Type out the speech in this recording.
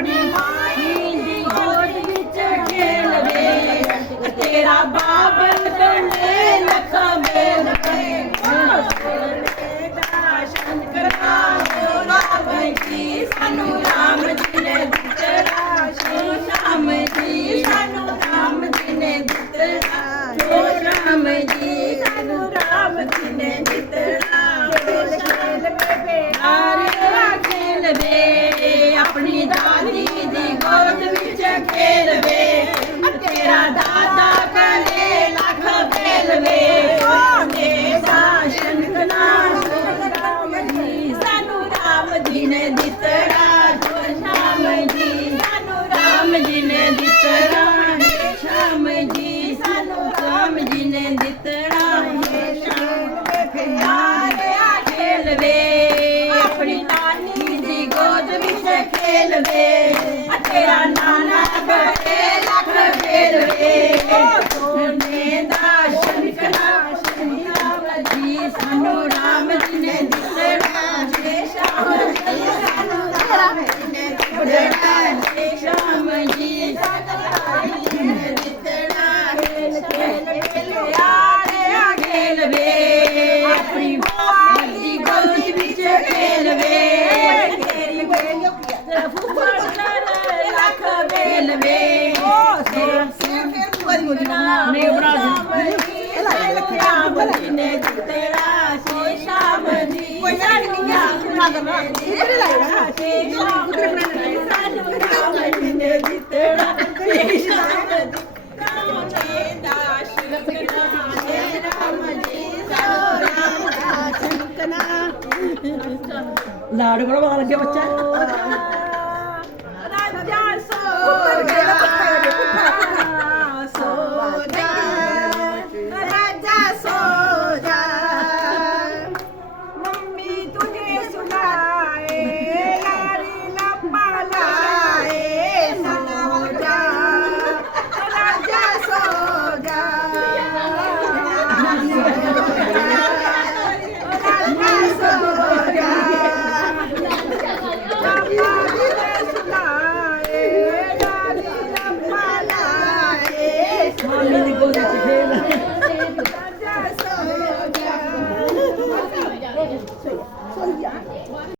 अपनी माई दी गोद विच खेलवे तेरा बाबल करने लखा मेल दर्शन करा राम जी सानू राम जी ने दितरा श्याम जी सानू राम जी ने दितरा राम जी सानू राम जी ने दितरा खेलवे अपनी दादी दी गोद विच खेलवे तेरा दादा कले लख खेलवे दर्शन करा राम जी सानू राम जी ने दितरा श्याम जी सानू राम जी ने दितरा श्याम जी सानू राम जी ने दितरा खेलवे अपनी नानी दी गोद विच खेलवे तेरा नाना बड़े लख खेलवे सोने दर्शन करा राम जी सानू राम जी ने दितरा श्याम जी सानू राम जी ने दितरा श्याम जी सानू राम जी ने दितरा खेलवे अपनी दी गोद विच खेलवे तेरी फुफड़ लख खेलवे नहीं बना ने दितरा श्याम जी सानू राम जी ने दितरा श्याम लाड़ बड़ा लगे बच्चा